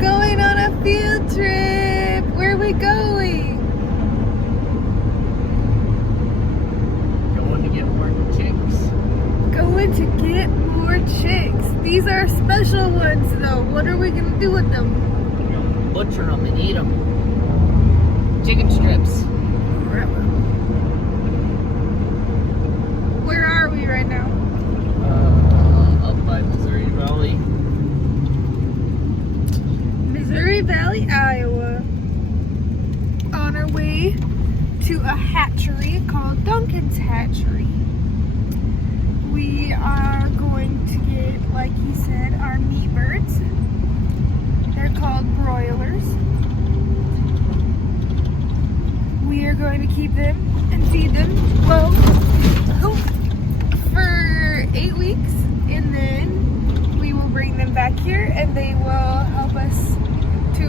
going on a field trip. Where are we going? Going to get more chicks. Going to get more chicks. These are special ones though. What are we going to do with them? We're going to butcher them and eat them. Chicken strips. Where are we right now? Up by Missouri Valley. Missouri Valley, Iowa. On our way to a hatchery called Duncan's Hatchery. We are going to get, like he said, our meat birds. They're called broilers. We are going to keep them and feed them, well, for 8 weeks, and then we will bring them back here and they will help us to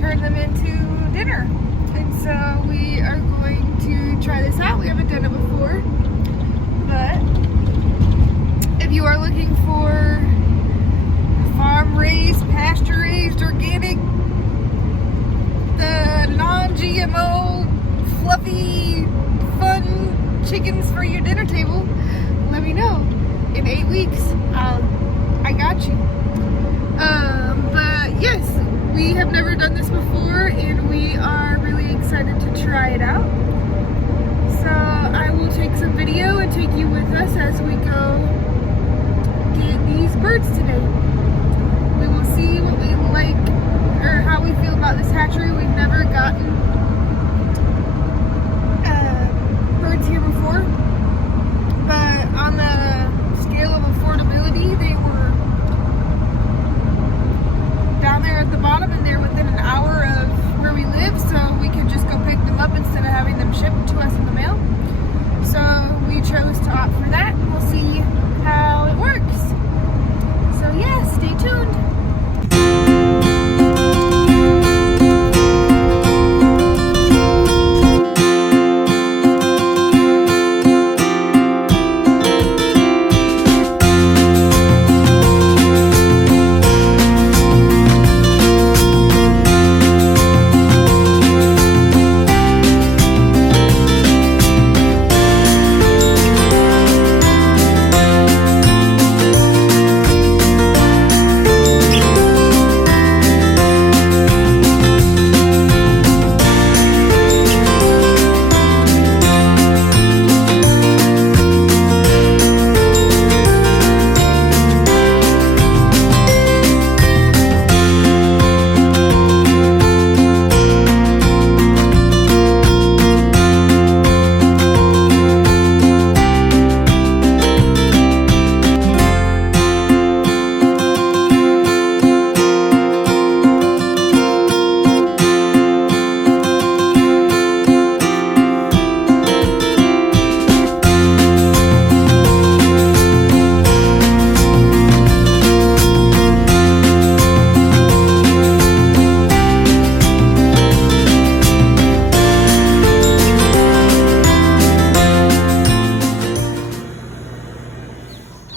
turn them into dinner. And so we are going to try this out. We haven't done it before, but if you are looking for farm-raised, pasture-raised, organic, the non-GMO, fluffy, fun chickens for your dinner table, let me know. In 8 weeks, I got you. But yes, we have never done this before and we are really excited to try it out. So I will take some video and take you with us as we go get these birds today. We will see what we like or how we feel about this hatchery. We've never gotten birds here before, but on the scale of affordability, they were down there at the bottom and they're within an hour of where we live, so we could just go pick them up instead of having them shipped to us in the mail. So we chose to opt for that, and we'll see how it works. So yeah, stay tuned.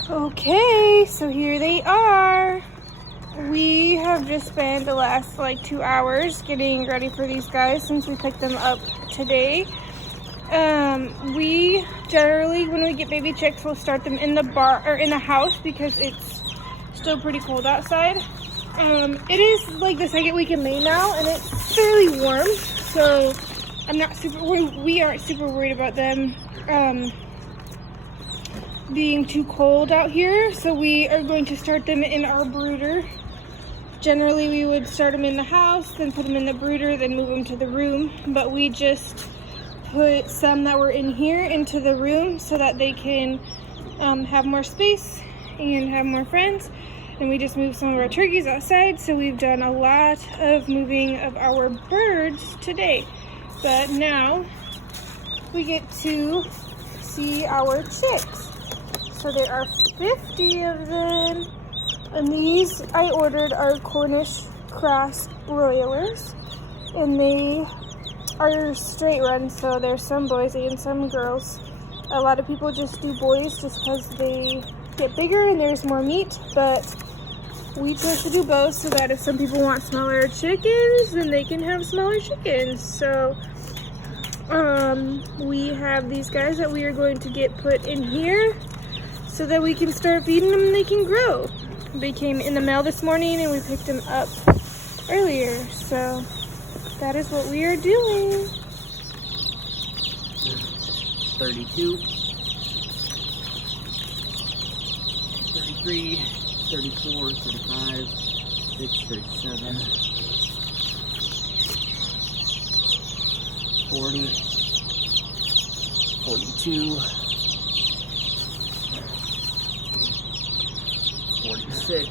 Okay, so here they are. We have just spent the last like 2 hours getting ready for these guys since we picked them up today. We generally, when we get baby chicks, we'll start them in the in the house because it's still pretty cold outside. It is like the second week in May now, and it's fairly warm, so I'm not we aren't super worried about them being too cold out here. So we are going to start them in our brooder. Generally we would start them in the house, then put them in the brooder, then move them to the room, but we just put some that were in here into the room so that they can have more space and have more friends. And we just moved some of our turkeys outside, so we've done a lot of moving of our birds today. But now we get to see our chicks. So there are 50 of them, and these I ordered are Cornish cross broilers, and they are straight run, so there's some boys and some girls. A lot of people just do boys just because they get bigger and there's more meat, but we chose to do both so that if some people want smaller chickens, then they can have smaller chickens. So we have these guys that we are going to get put in here so that we can start feeding them and they can grow. They came in the mail this morning and we picked them up earlier. So that is what we are doing. 32, 33, 34, 35, 36, 37, 40, 42, 46,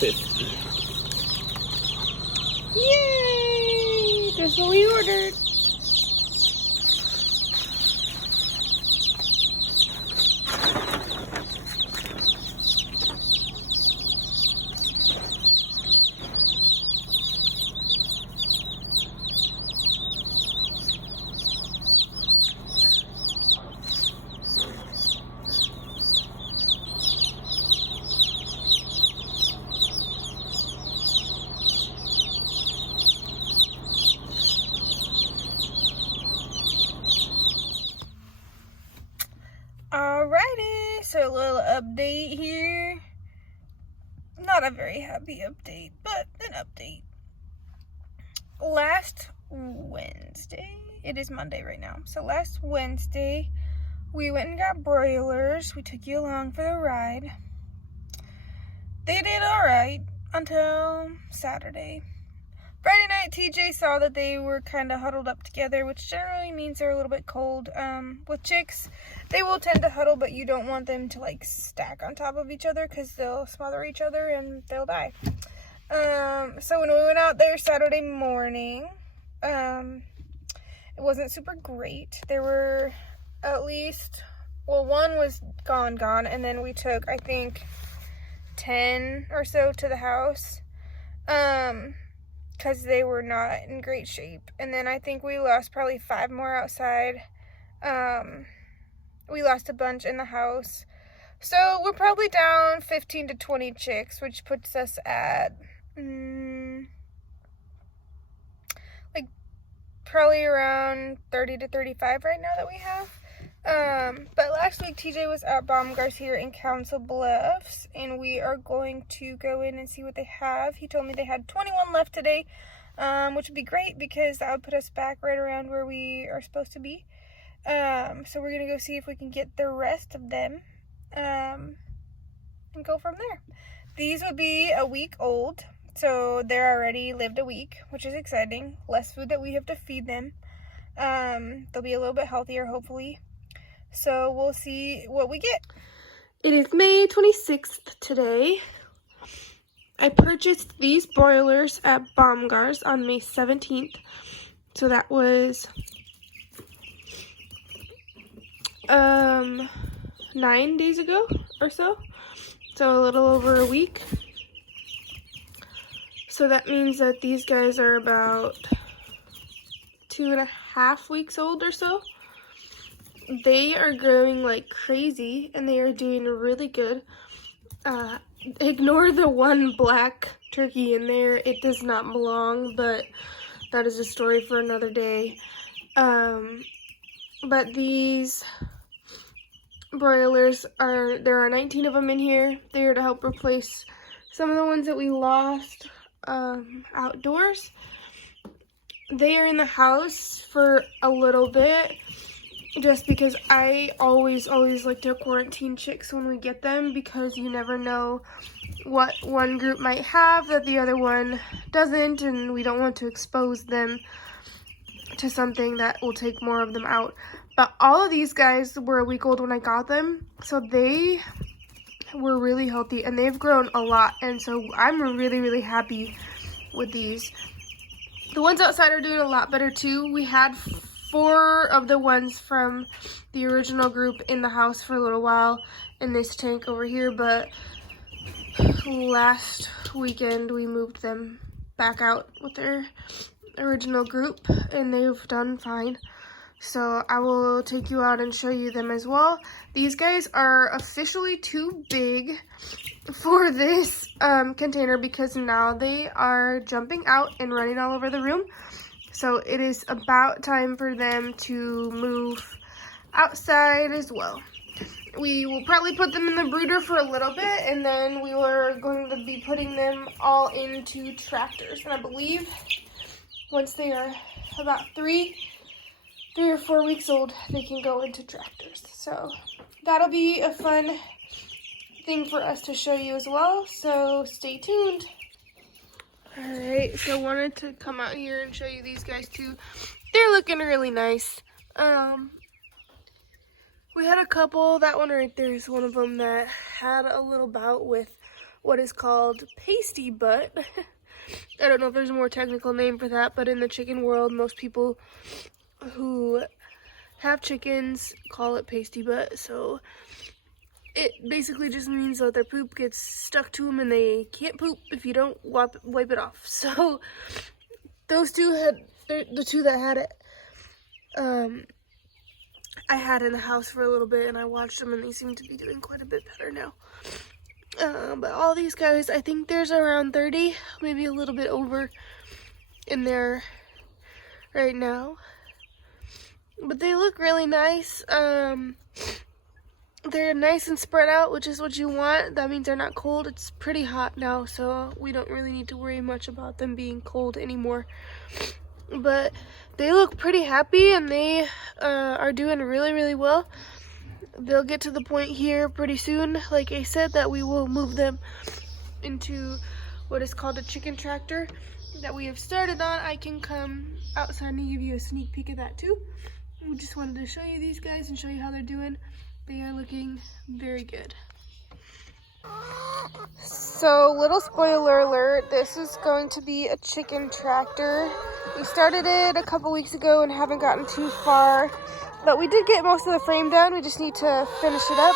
50. Yay! That's what we ordered. Alrighty, so a little update here. Not a very happy update, but an update. Last Wednesday, it is Monday right now. So last Wednesday, we went and got broilers. We took you along for the ride. They did alright until Saturday. Friday night, TJ saw that they were kind of huddled up together, which generally means they're a little bit cold. With chicks, they will tend to huddle, but you don't want them to like stack on top of each other because they'll smother each other and they'll die. So when we went out there Saturday morning, it wasn't super great. There were at least, well, one was gone, and then we took, I think, 10 or so to the house. Because they were not in great shape. And then I think we lost probably 5 more outside. We lost a bunch in the house. So we're probably down 15 to 20 chicks, which puts us at like probably around 30 to 35 right now that we have. But last week TJ was at Baumgart's here in Council Bluffs, and we are going to go in and see what they have. He told me they had 21 left today, which would be great because that would put us back right around where we are supposed to be. So we're gonna go see if we can get the rest of them, and go from there. These would be a week old, so they're already lived a week, which is exciting. Less food that we have to feed them. They'll be a little bit healthier, hopefully. So we'll see what we get. It is May 26th today. I purchased these broilers at Baumgart's on May 17th. So that was 9 days ago or so. So a little over a week. So that means that these guys are about 2.5 weeks old or so. They are growing like crazy and they are doing really good. Ignore the one black turkey in there. It does not belong, but that is a story for another day. But these broilers there are 19 of them in here. They are to help replace some of the ones that we lost outdoors. They are in the house for a little bit, just because I always like to quarantine chicks when we get them, because you never know what one group might have that the other one doesn't, and we don't want to expose them to something that will take more of them out. But all of these guys were a week old when I got them, so they were really healthy and they've grown a lot, and so I'm really happy with these. The ones outside are doing a lot better too. We had 4 of the ones from the original group in the house for a little while in this tank over here, but last weekend we moved them back out with their original group and they've done fine. So I will take you out and show you them as well. These guys are officially too big for this container because now they are jumping out and running all over the room. So it is about time for them to move outside as well. We will probably put them in the brooder for a little bit, and then we were going to be putting them all into tractors. And I believe once they are about 3 or 4 weeks old, they can go into tractors. So that'll be a fun thing for us to show you as well. So stay tuned. All right, so I wanted to come out here and show you these guys too. They're looking really nice. We had a couple. That one right there is one of them that had a little bout with what is called pasty butt. I don't know if there's a more technical name for that, but in the chicken world, most people who have chickens call it pasty butt. So it basically just means that their poop gets stuck to them and they can't poop if you don't wipe it off. So those two had, the two that had it, I had in the house for a little bit, and I watched them and they seem to be doing quite a bit better now. But all these guys, I think there's around 30, maybe a little bit over in there right now. But they look really nice. They're nice and spread out, which is what you want. That means they're not cold. It's pretty hot now, so we don't really need to worry much about them being cold anymore. But they look pretty happy, and they are doing really, really well. They'll get to the point here pretty soon, like I said, that we will move them into what is called a chicken tractor that we have started on. I can come outside and give you a sneak peek of that too. We just wanted to show you these guys and show you how they're doing. They are looking very good. So, little spoiler alert, this is going to be a chicken tractor. We started it a couple weeks ago and haven't gotten too far, but we did get most of the frame done. We just need to finish it up.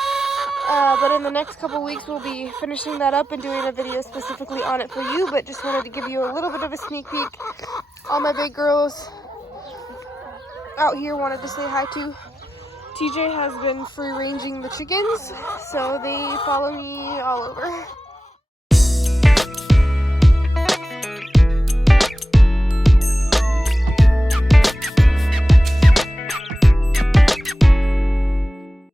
But in the next couple weeks, we'll be finishing that up and doing a video specifically on it for you, but just wanted to give you a little bit of a sneak peek. All my big girls out here wanted to say hi too. TJ has been free ranging the chickens, so they follow me all over.